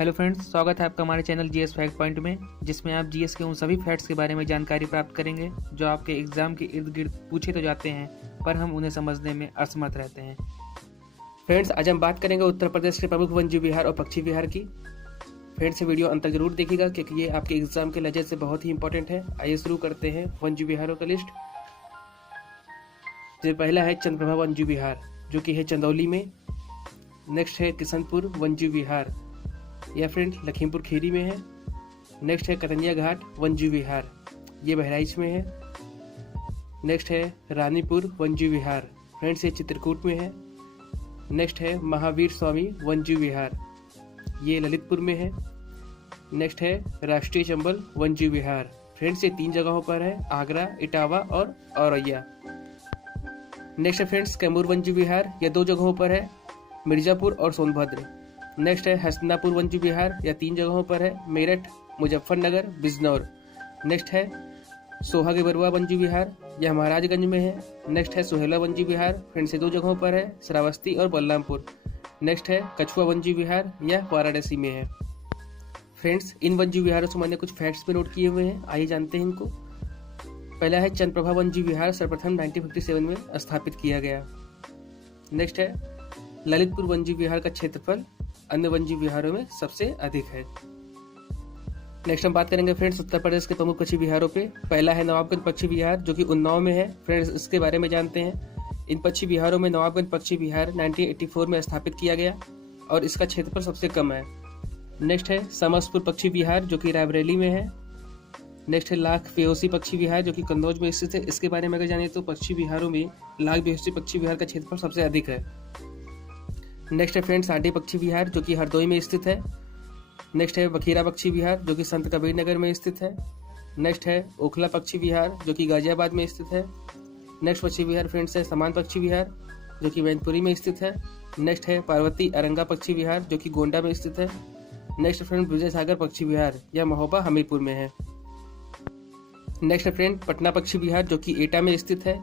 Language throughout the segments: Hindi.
हेलो फ्रेंड्स, स्वागत है आपका हमारे चैनल जीएस फैक्ट पॉइंट में, जिसमें आप जीएस के उन सभी फैक्ट्स के बारे में जानकारी प्राप्त करेंगे जो आपके एग्जाम के इर्द गिर्द पूछे तो जाते हैं, पर हम उन्हें समझने में असमर्थ रहते हैं। फ्रेंड्स, आज हम बात करेंगे उत्तर प्रदेश के प्रमुख वन्य विहार और पक्षी विहार की। फ्रेंड्स, वीडियो अंत तक जरूर देखिएगा क्योंकि ये आपके एग्जाम के नजर से बहुत ही इंपॉर्टेंट है। आइए शुरू करते हैं वन्य विहारों का लिस्ट। जो पहला है चंद्रप्रभा वन्य विहार, जो कि है चंदौली में। नेक्स्ट है किशनपुर वन्य विहार, यह फ्रेंड लखीमपुर खीरी में है। नेक्स्ट है कतनिया घाट वन्य विहार, ये बहराइच में है। नेक्स्ट है रानीपुर वन्य विहार, फ्रेंड्स ये चित्रकूट में है। नेक्स्ट है महावीर स्वामी वन्य विहार, ये ललितपुर में है। नेक्स्ट है राष्ट्रीय चंबल वन्य विहार, फ्रेंड्स ये 3 जगहों पर है, आगरा, इटावा और औरैया। नेक्स्ट है फ्रेंड्स कैमूर वन्य विहार, यह 2 जगहों पर है, मिर्जापुर और सोनभद्र। नेक्स्ट है हसनापुर वन्य विहार, यह 3 जगहों पर है, मेरठ, मुजफ्फरनगर, बिजनौर। नेक्स्ट है सोहा के बरुआ वन्य विहार, यह महाराजगंज में है। नेक्स्ट है सोहेला वन्य विहार, फ्रेंड्स 2 जगहों पर है, श्रावस्ती और बलरामपुर। नेक्स्ट है कछुआ वन्य विहार, यह वाराणसी में है। फ्रेंड्स, इन वन्य विहारों से मैंने कुछ फैक्ट्स भी नोट किए हुए हैं, आइए जानते हैं इनको। पहला है चंद्रप्रभा वन्य विहार, सर्वप्रथम 1957 में स्थापित किया गया। नेक्स्ट है ललितपुर वन्य विहार का क्षेत्रफल अन्य वन्य विहारों में सबसे अधिक है। नेक्स्ट हम बात करेंगे फ्रेंड्स उत्तर प्रदेश के प्रमुख पक्षी विहारों पे। पहला है नवाबगंज पक्षी विहार, जो कि उन्नाव में है। फ्रेंड्स, इसके बारे में जानते हैं। इन पक्षी विहारों में नवाबगंज पक्षी विहार 1984 में स्थापित किया गया और इसका क्षेत्रफल सबसे कम है। नेक्स्ट है समसपुर पक्षी विहार, जो कि रायबरेली में है। नेक्स्ट है लाख बेहोशी पक्षी विहार, जो कि कन्नौज में स्थित है। इसके बारे में अगर जाने तो पक्षी विहारों में लाख बेहोशी पक्षी विहार का क्षेत्रफल सबसे अधिक है। नेक्स्ट है फ्रेंड्स आडी पक्षी विहार, जो कि हरदोई में स्थित है। नेक्स्ट है बखीरा पक्षी विहार, जो कि संत कबीर नगर में स्थित है। नेक्स्ट है ओखला पक्षी विहार, जो कि गाजियाबाद में स्थित है। नेक्स्ट पक्षी विहार फ्रेंड्स है समान पक्षी विहार, जो कि मैनपुरी में स्थित है। नेक्स्ट है पार्वती अरंगा पक्षी विहार, जो कि गोंडा में स्थित है। नेक्स्ट फ्रेंड विजय सागर पक्षी विहार, यह महोबा हमीरपुर में है। नेक्स्ट फ्रेंड पटना पक्षी विहार, जो कि एटा में स्थित है।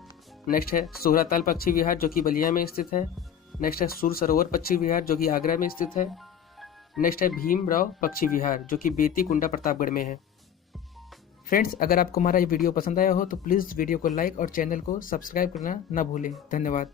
नेक्स्ट है सोहराताल पक्षी विहार, जो कि बलिया में स्थित है। नेक्स्ट है सुर सरोवर पक्षी विहार, जो कि आगरा में स्थित है। नेक्स्ट है भीमराव पक्षी विहार, जो कि बेती कुंडा प्रतापगढ़ में है। फ्रेंड्स, अगर आपको हमारा ये वीडियो पसंद आया हो तो प्लीज़ वीडियो को लाइक और चैनल को सब्सक्राइब करना ना भूलें। धन्यवाद।